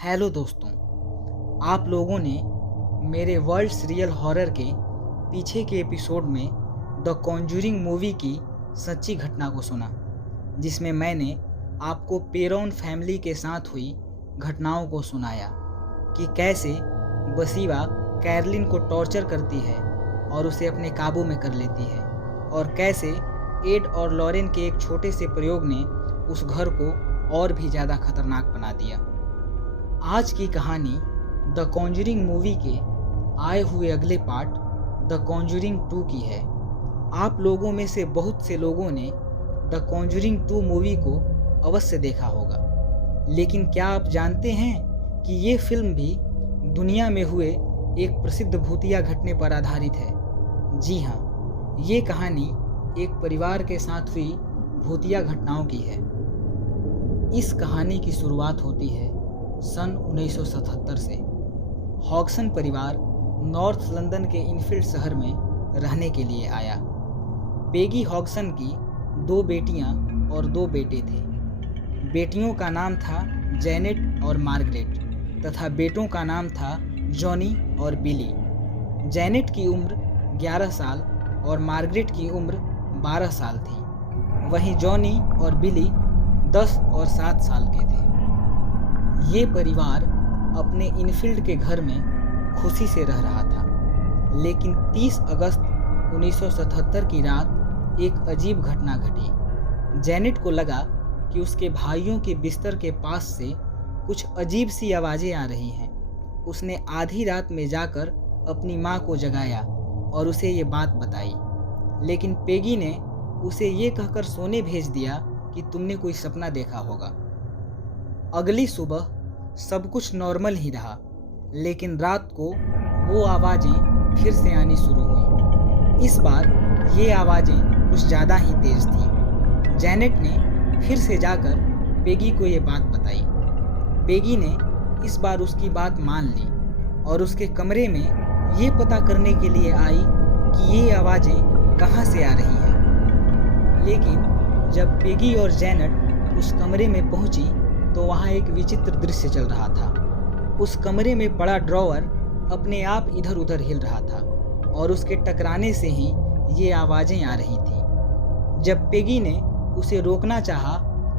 Hello दोस्तों, आप लोगों ने मेरे वर्ल्ड्स रियल हॉरर के पीछे के एपिसोड में द कॉन्जूरिंग मूवी की सच्ची घटना को सुना, जिसमें मैंने आपको पेरोन फैमिली के साथ हुई घटनाओं को सुनाया कि कैसे बसीवा कैरलिन को टॉर्चर करती है और उसे अपने काबू में कर लेती है, और कैसे एड और लॉरेन के एक छोटे से प्रयोग ने उस घर को और भी ज़्यादा खतरनाक बना दिया। आज की कहानी द कॉन्जरिंग मूवी के आए हुए अगले पार्ट द कॉन्जरिंग 2 की है। आप लोगों में से बहुत से लोगों ने द कॉन्जरिंग 2 मूवी को अवश्य देखा होगा, लेकिन क्या आप जानते हैं कि ये फिल्म भी दुनिया में हुए एक प्रसिद्ध भूतिया घटने पर आधारित है। जी हाँ, ये कहानी एक परिवार के साथ हुई भूतिया घटनाओं की है। इस कहानी की शुरुआत होती है सन 1977 से। हॉक्सन परिवार नॉर्थ लंदन के इनफील्ड शहर में रहने के लिए आया। पेगी हॉक्सन की 2 बेटियां और 2 बेटे थे। बेटियों का नाम था जैनेट और मार्गरेट तथा बेटों का नाम था जॉनी और बिली। जैनेट की उम्र 11 साल और मार्गरेट की उम्र 12 साल थी। वहीं जॉनी और बिली 10 और 7 साल के थे। ये परिवार अपने इनफील्ड के घर में खुशी से रह रहा था, लेकिन 30 अगस्त 1977 की रात एक अजीब घटना घटी। जैनेट को लगा कि उसके भाइयों के बिस्तर के पास से कुछ अजीब सी आवाज़ें आ रही हैं। उसने आधी रात में जाकर अपनी माँ को जगाया और उसे ये बात बताई, लेकिन पेगी ने उसे ये कहकर सोने भेज दिया कि तुमने कोई सपना देखा होगा। अगली सुबह सब कुछ नॉर्मल ही रहा, लेकिन रात को वो आवाज़ें फिर से आनी शुरू हुई। इस बार ये आवाज़ें कुछ ज़्यादा ही तेज़ थीं। जैनेट ने फिर से जाकर पेगी को ये बात बताई। पेगी ने इस बार उसकी बात मान ली और उसके कमरे में ये पता करने के लिए आई कि ये आवाज़ें कहाँ से आ रही हैं। लेकिन जब पेगी और जैनेट उस कमरे में पहुंची तो वहाँ एक विचित्र दृश्य चल रहा था। उस कमरे में पड़ा ड्रॉवर अपने आप इधर उधर हिल रहा था और उसके टकराने से ही ये आवाज़ें आ रही थीं। जब पेगी ने उसे रोकना चाहा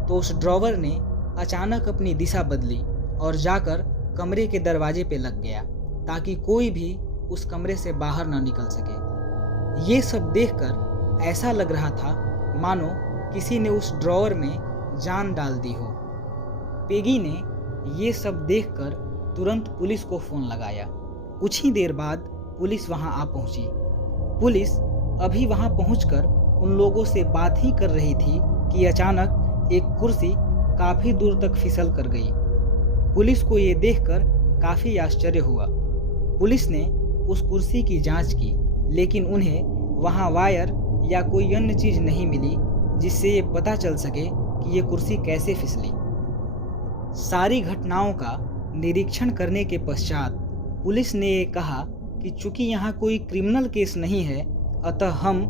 तो उस ड्रॉवर ने अचानक अपनी दिशा बदली और जाकर कमरे के दरवाजे पे लग गया ताकि कोई भी उस कमरे से बाहर न निकल सके। ये सब देखकर ऐसा लग रहा था मानो किसी ने उस ड्रॉवर में जान डाल दी हो। पेगी ने ये सब देखकर तुरंत पुलिस को फ़ोन लगाया। कुछ ही देर बाद पुलिस वहां आ पहुंची। पुलिस अभी वहां पहुंचकर उन लोगों से बात ही कर रही थी कि अचानक एक कुर्सी काफ़ी दूर तक फिसल कर गई। पुलिस को ये देखकर काफ़ी आश्चर्य हुआ। पुलिस ने उस कुर्सी की जांच की, लेकिन उन्हें वहां वायर या कोई अन्य चीज़ नहीं मिली जिससे ये पता चल सके कि ये कुर्सी कैसे फिसली। सारी घटनाओं का निरीक्षण करने के पश्चात पुलिस ने ये कहा कि चूंकि यहाँ कोई क्रिमिनल केस नहीं है, अतः हम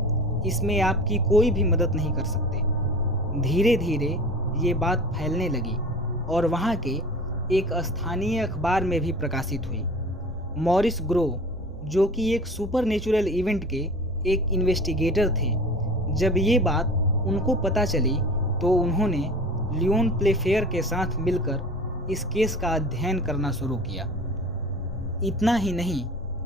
इसमें आपकी कोई भी मदद नहीं कर सकते। धीरे धीरे ये बात फैलने लगी और वहाँ के एक स्थानीय अखबार में भी प्रकाशित हुई। मॉरिस ग्रो, जो कि एक सुपरनेचुरल इवेंट के एक इन्वेस्टिगेटर थे, जब ये बात उनको पता चली तो उन्होंने लियोन प्लेफेयर के साथ मिलकर इस केस का अध्ययन करना शुरू किया। इतना ही नहीं,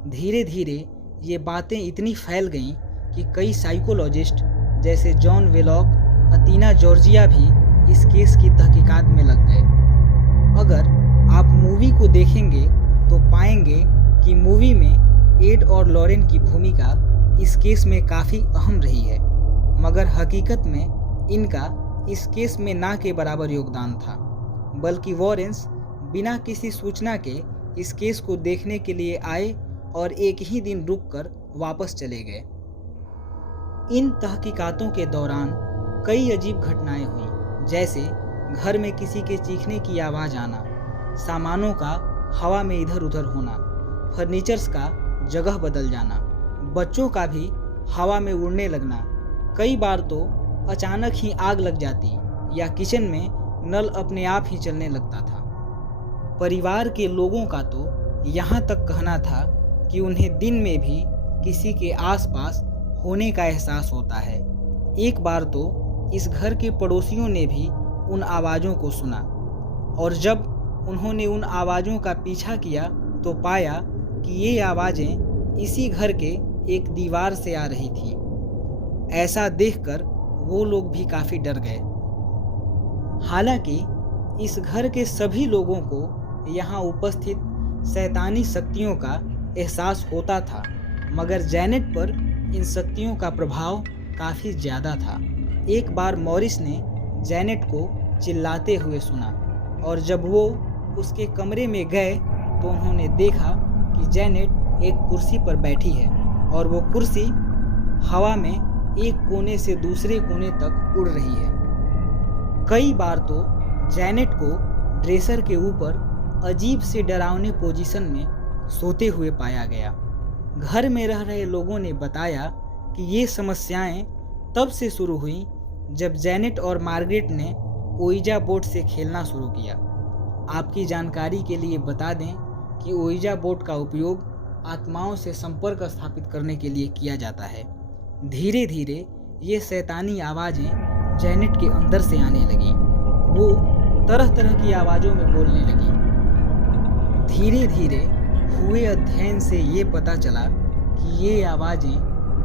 धीरे धीरे ये बातें इतनी फैल गईं कि कई साइकोलॉजिस्ट जैसे जॉन वेलॉक, अतीना जॉर्जिया भी इस केस की तहकीकात में लग गए। अगर आप मूवी को देखेंगे तो पाएंगे कि मूवी में एड और लॉरेन की भूमिका इस केस में काफ़ी अहम रही है, मगर हकीकत में इनका इस केस में ना के बराबर योगदान था, बल्कि वॉरेंस बिना किसी सूचना के इस केस को देखने के लिए आए और एक ही दिन रुककर वापस चले गए। इन तहकीकातों के दौरान कई अजीब घटनाएं हुईं, जैसे घर में किसी के चीखने की आवाज़ आना, सामानों का हवा में इधर उधर होना, फर्नीचर्स का जगह बदल जाना, बच्चों का भी हवा में उड़ने लगना। कई बार तो अचानक ही आग लग जाती या किचन में नल अपने आप ही चलने लगता था। परिवार के लोगों का तो यहाँ तक कहना था कि उन्हें दिन में भी किसी के आसपास होने का एहसास होता है। एक बार तो इस घर के पड़ोसियों ने भी उन आवाज़ों को सुना और जब उन्होंने उन आवाज़ों का पीछा किया तो पाया कि ये आवाज़ें इसी घर के एक दीवार से आ रही थीं। ऐसा देखकर वो लोग भी काफ़ी डर गए। हालांकि इस घर के सभी लोगों को यहाँ उपस्थित शैतानी शक्तियों का एहसास होता था, मगर जैनेट पर इन शक्तियों का प्रभाव काफ़ी ज़्यादा था। एक बार मॉरिस ने जैनेट को चिल्लाते हुए सुना और जब वो उसके कमरे में गए तो उन्होंने देखा कि जैनेट एक कुर्सी पर बैठी है और वो कुर्सी हवा में एक कोने से दूसरे कोने तक उड़ रही है। कई बार तो जैनेट को ड्रेसर के ऊपर अजीब से डरावने पोजीशन में सोते हुए पाया गया। घर में रह रहे लोगों ने बताया कि ये समस्याएं तब से शुरू हुई जब जैनेट और मार्गरेट ने ओइजा बोर्ड से खेलना शुरू किया। आपकी जानकारी के लिए बता दें कि ओइजा बोर्ड का उपयोग आत्माओं से संपर्क स्थापित करने के लिए किया जाता है। धीरे धीरे ये शैतानी आवाज़ें जैनेट के अंदर से आने लगीं। वो तरह तरह की आवाज़ों में बोलने लगी। धीरे धीरे हुए अध्ययन से ये पता चला कि ये आवाज़ें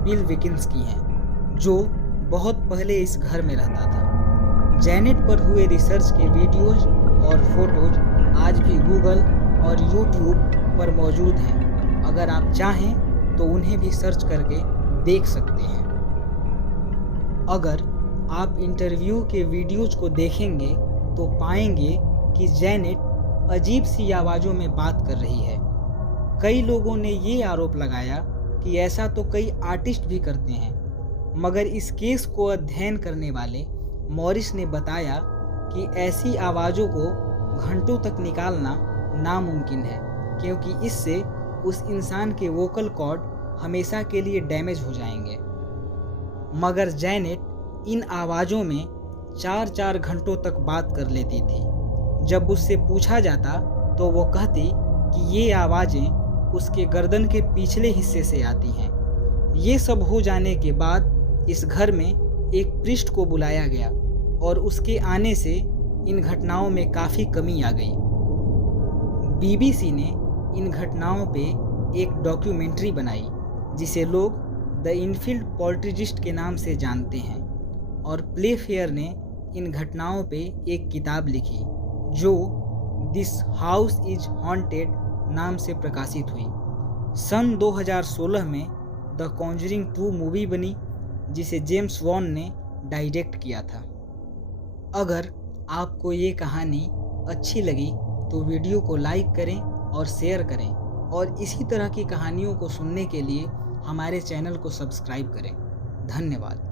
बिल विकिंस की हैं, जो बहुत पहले इस घर में रहता था। जैनेट पर हुए रिसर्च के वीडियोज़ और फोटोज़ आज भी गूगल और यूट्यूब पर मौजूद हैं। अगर आप चाहें तो उन्हें भी सर्च करके देख सकते हैं। अगर आप इंटरव्यू के वीडियोज़ को देखेंगे तो पाएंगे कि जैनेट अजीब सी आवाज़ों में बात कर रही है। कई लोगों ने ये आरोप लगाया कि ऐसा तो कई आर्टिस्ट भी करते हैं, मगर इस केस को अध्ययन करने वाले मॉरिस ने बताया कि ऐसी आवाज़ों को घंटों तक निकालना नामुमकिन है, क्योंकि इससे उस इंसान के वोकल कॉर्ड हमेशा के लिए डैमेज हो जाएंगे। मगर जैनेट इन आवाज़ों में 4-4 घंटों तक बात कर लेती थी। जब उससे पूछा जाता तो वो कहती कि ये आवाज़ें उसके गर्दन के पिछले हिस्से से आती हैं। ये सब हो जाने के बाद इस घर में एक प्रीस्ट को बुलाया गया और उसके आने से इन घटनाओं में काफ़ी कमी आ गई। बीबीसी ने इन घटनाओं पे एक डॉक्यूमेंट्री बनाई जिसे लोग द इनफील्ड पोल्ट्रीजिस्ट के नाम से जानते हैं, और प्लेफेयर ने इन घटनाओं पे एक किताब लिखी जो दिस हाउस इज हॉन्टेड नाम से प्रकाशित हुई। सन 2016 में द कॉन्जरिंग 2 मूवी बनी जिसे जेम्स वॉन ने डायरेक्ट किया था। अगर आपको ये कहानी अच्छी लगी तो वीडियो को लाइक करें और शेयर करें, और इसी तरह की कहानियों को सुनने के लिए हमारे चैनल को सब्सक्राइब करें। धन्यवाद।